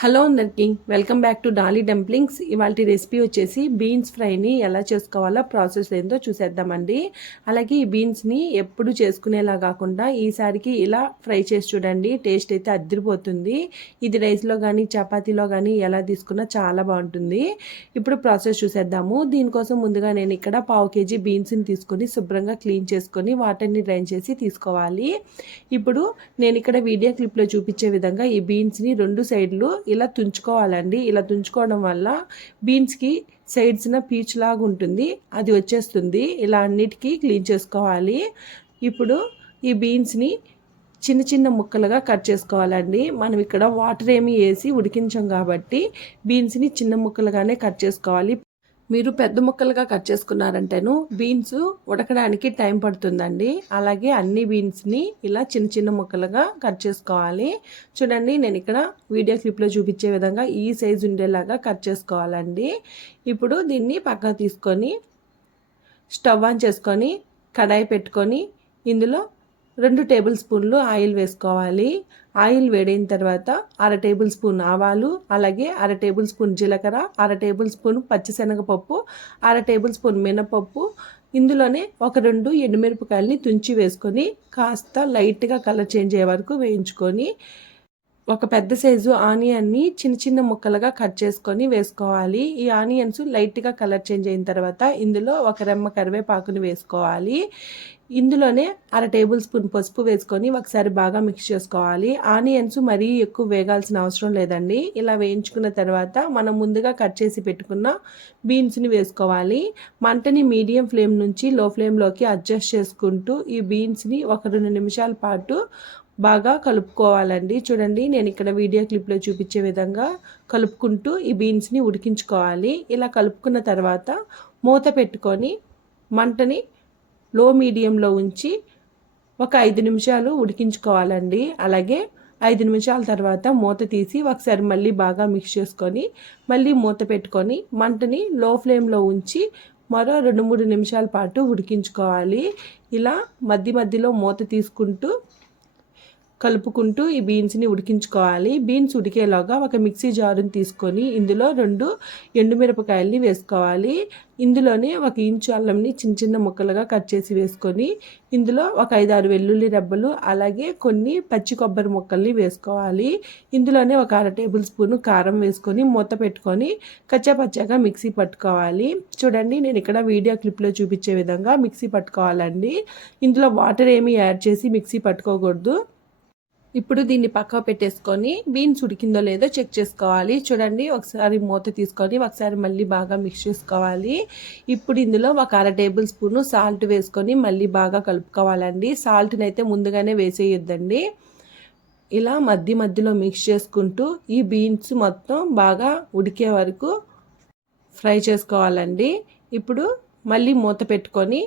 Hello అందరికి welcome back to Dolly dumplings. ఇవాళ recipe వచ్చేసి బీన్స్ ఫ్రైని ఎలా చేసుకోవాలో ప్రాసెస్ ఏందో చూసేద్దామండి. అలాగే ఈ బీన్స్ని ఎప్పుడు చేసుకునేలా కాకుండా ఈసారికి ఇలా ఫ్రై చేసి చూడండి, టేస్ట్ అయితే అద్దరిపోతుంది. ఇది రైస్లో కానీ చపాతీలో కానీ ఎలా తీసుకున్నా చాలా బాగుంటుంది. ఇప్పుడు ప్రాసెస్ చూసేద్దాము. దీనికోసం ముందుగా నేను ఇక్కడ 1/2 kg బీన్స్ని తీసుకొని శుభ్రంగా క్లీన్ చేసుకొని వాటర్ని డ్రైన్ చేసి తీసుకోవాలి. ఇప్పుడు నేను ఇక్కడ వీడియో క్లిప్లో చూపించే విధంగా ఈ బీన్స్ని 2 సైడ్లు ఇలా తుంచుకోవాలండి. ఇలా తుంచుకోవడం వల్ల బీన్స్కి సైడ్స్న పీచ్ లాగా ఉంటుంది, అది వచ్చేస్తుంది. ఇలా అన్నిటికీ క్లీన్ చేసుకోవాలి. ఇప్పుడు ఈ బీన్స్ని చిన్న చిన్న ముక్కలుగా కట్ చేసుకోవాలండి. మనం ఇక్కడ వాటర్ ఏమి వేసి ఉడికించాం కాబట్టి బీన్స్ని చిన్న ముక్కలుగానే కట్ చేసుకోవాలి. మీరు పెద్ద ముక్కలుగా కట్ చేసుకున్నారంటేను బీన్స్ ఉడకడానికి టైం పడుతుందండి. అలాగే అన్ని బీన్స్ని ఇలా చిన్న చిన్న ముక్కలుగా కట్ చేసుకోవాలి. చూడండి, నేను ఇక్కడ వీడియో క్లిప్లో చూపించే విధంగా ఈ సైజు ఉండేలాగా కట్ చేసుకోవాలండి. ఇప్పుడు దీన్ని పక్కకు తీసుకొని స్టవ్ ఆన్ చేసుకొని కడాయి పెట్టుకొని ఇందులో 2 టేబుల్ స్పూన్లు ఆయిల్ వేసుకోవాలి. ఆయిల్ వేడైన తర్వాత 1/2 టేబుల్ స్పూన్ ఆవాలు, అలాగే 1/2 టేబుల్ స్పూన్ జీలకర్ర, 1/2 టేబుల్ స్పూన్ పచ్చిశనగపప్పు, 1/2 టేబుల్ స్పూన్ మినపప్పు, ఇందులోనే ఒక 2 ఎండుమిరపకాయలని తుంచి వేసుకొని కాస్త లైట్గా కలర్ చేంజ్ అయ్యే వరకు వేయించుకొని ఒక పెద్ద సైజు ఆనియన్ని చిన్న చిన్న ముక్కలుగా కట్ చేసుకొని వేసుకోవాలి. ఈ ఆనియన్స్ లైట్గా కలర్ చేంజ్ అయిన తర్వాత ఇందులో ఒక రెమ్మ కరివేపాకుని వేసుకోవాలి. ఇందులోనే 1/2 టేబుల్ స్పూన్ పసుపు వేసుకొని ఒకసారి బాగా మిక్స్ చేసుకోవాలి. ఆనియన్స్ మరీ ఎక్కువ వేగాల్సిన అవసరం లేదండి. ఇలా వేయించుకున్న తర్వాత మనం ముందుగా కట్ చేసి పెట్టుకున్న బీన్స్ని వేసుకోవాలి. మంటని మీడియం ఫ్లేమ్ నుంచి లో ఫ్లేమ్లోకి అడ్జస్ట్ చేసుకుంటూ ఈ బీన్స్ని ఒక 2 నిమిషాల పాటు బాగా కలుపుకోవాలండి. చూడండి, నేను ఇక్కడ వీడియో క్లిప్లో చూపించే విధంగా కలుపుకుంటూ ఈ బీన్స్ని ఉడికించుకోవాలి. ఇలా కలుపుకున్న తర్వాత మూత పెట్టుకొని మంటని లో మీడియంలో ఉంచి ఒక 5 నిమిషాలు ఉడికించుకోవాలండి. అలాగే 5 నిమిషాల తర్వాత మూత తీసి ఒకసారి మళ్ళీ బాగా మిక్స్ చేసుకొని మళ్ళీ మూత పెట్టుకొని మంటని లో ఫ్లేమ్లో ఉంచి మరో 2-3 నిమిషాల పాటు ఉడికించుకోవాలి. ఇలా మధ్యలో మూత తీసుకుంటూ కలుపుకుంటూ ఈ బీన్స్ని ఉడికించుకోవాలి. బీన్స్ ఉడికేలాగా ఒక మిక్సీ జారుని తీసుకొని ఇందులో 2 ఎండుమిరపకాయలని వేసుకోవాలి. ఇందులోనే 1 ఇంచు అల్లంని చిన్న చిన్న ముక్కలుగా కట్ చేసి వేసుకొని ఇందులో ఒక 5-6 వెల్లుల్లి రెబ్బలు, అలాగే కొన్ని పచ్చి కొబ్బరి ముక్కల్ని వేసుకోవాలి. ఇందులోనే ఒక 1/2 టేబుల్ స్పూన్ కారం వేసుకొని మూత పెట్టుకొని కచ్చాపచ్చాగా మిక్సీ పట్టుకోవాలి. చూడండి, నేను ఇక్కడ వీడియో క్లిప్లో చూపించే విధంగా మిక్సీ పట్టుకోవాలండి. ఇందులో వాటర్ ఏమీ యాడ్ చేసి మిక్సీ పట్టుకోకూడదు. ఇప్పుడు దీన్ని పక్కకు పెట్టేసుకొని బీన్స్ ఉడికిందో లేదో చెక్ చేసుకోవాలి. చూడండి, ఒకసారి మూత తీసుకొని ఒకసారి మళ్ళీ బాగా మిక్స్ చేసుకోవాలి. ఇప్పుడు ఇందులో ఒక 1/2 టేబుల్ స్పూన్ సాల్ట్ వేసుకొని మళ్ళీ బాగా కలుపుకోవాలండి. సాల్ట్ని అయితే ముందుగానే వేసేయొద్దండి. ఇలా మధ్యలో మిక్స్ చేసుకుంటూ ఈ బీన్స్ మొత్తం బాగా ఉడికే వరకు ఫ్రై చేసుకోవాలండి. ఇప్పుడు మళ్ళీ మూత పెట్టుకొని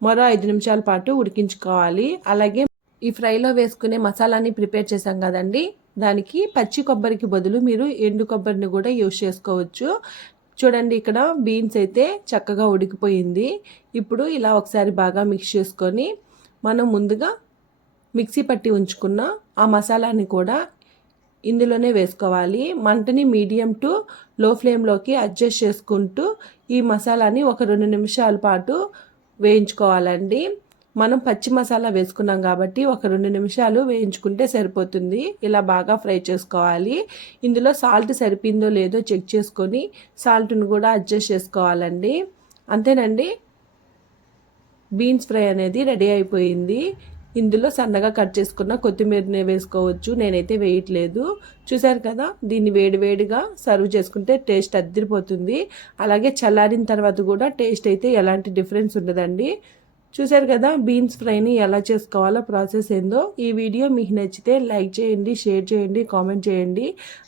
మరో 5 నిమిషాల పాటు ఉడికించుకోవాలి. అలాగే ఈ ఫ్రైలో వేసుకునే మసాలాని ప్రిపేర్ చేసాం కదండి, దానికి పచ్చి కొబ్బరికి బదులు మీరు ఎండు కొబ్బరిని కూడా యూజ్ చేసుకోవచ్చు. చూడండి, ఇక్కడ బీన్స్ అయితే చక్కగా ఉడికిపోయింది. ఇప్పుడు ఇలా ఒకసారి బాగా మిక్స్ చేసుకొని మనం ముందుగా మిక్సీ పట్టి ఉంచుకున్న ఆ మసాలాని కూడా ఇందులోనే వేసుకోవాలి. మంటని మీడియం టు లో ఫ్లేమ్లోకి అడ్జస్ట్ చేసుకుంటూ ఈ మసాలాని ఒక 2 నిమిషాల పాటు వేయించుకోవాలండి. మనం పచ్చి మసాలా వేసుకున్నాం కాబట్టి ఒక 2 నిమిషాలు వేయించుకుంటే సరిపోతుంది. ఇలా బాగా ఫ్రై చేసుకోవాలి. ఇందులో సాల్ట్ సరిపోయిందో లేదో చెక్ చేసుకొని సాల్ట్ను కూడా అడ్జస్ట్ చేసుకోవాలండి. అంతేనండి, బీన్స్ ఫ్రై అనేది రెడీ అయిపోయింది. ఇందులో సన్నగా కట్ చేసుకున్న కొత్తిమీరని వేసుకోవచ్చు, నేనైతే వేయట్లేదు. చూసారు కదా, దీన్ని వేడివేడిగా సర్వ్ చేసుకుంటే టేస్ట్ అద్దరిపోతుంది. అలాగే చల్లారిన తర్వాత కూడా టేస్ట్ అయితే ఎలాంటి డిఫరెన్స్ ఉండదండి. చూసారు కదా, బీన్స్ ఫ్రైని ఎలా చేసుకోవాలో ప్రాసెస్ ఏందో. ఈ వీడియో మీకు నచ్చితే లైక్ చేయండి, షేర్ చేయండి, కామెంట్ చేయండి.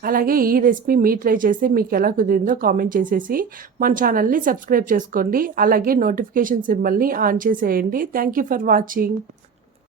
అలాగే ఈ రెసిపీ మీరు ట్రై చేస్తే మీకు ఎలా కుదిరిందో కామెంట్ చేసేసి మన ఛానల్ని సబ్స్క్రైబ్ చేసుకోండి. అలాగే నోటిఫికేషన్ సింబల్ని ఆన్ చేసేయండి. Thank you for watching.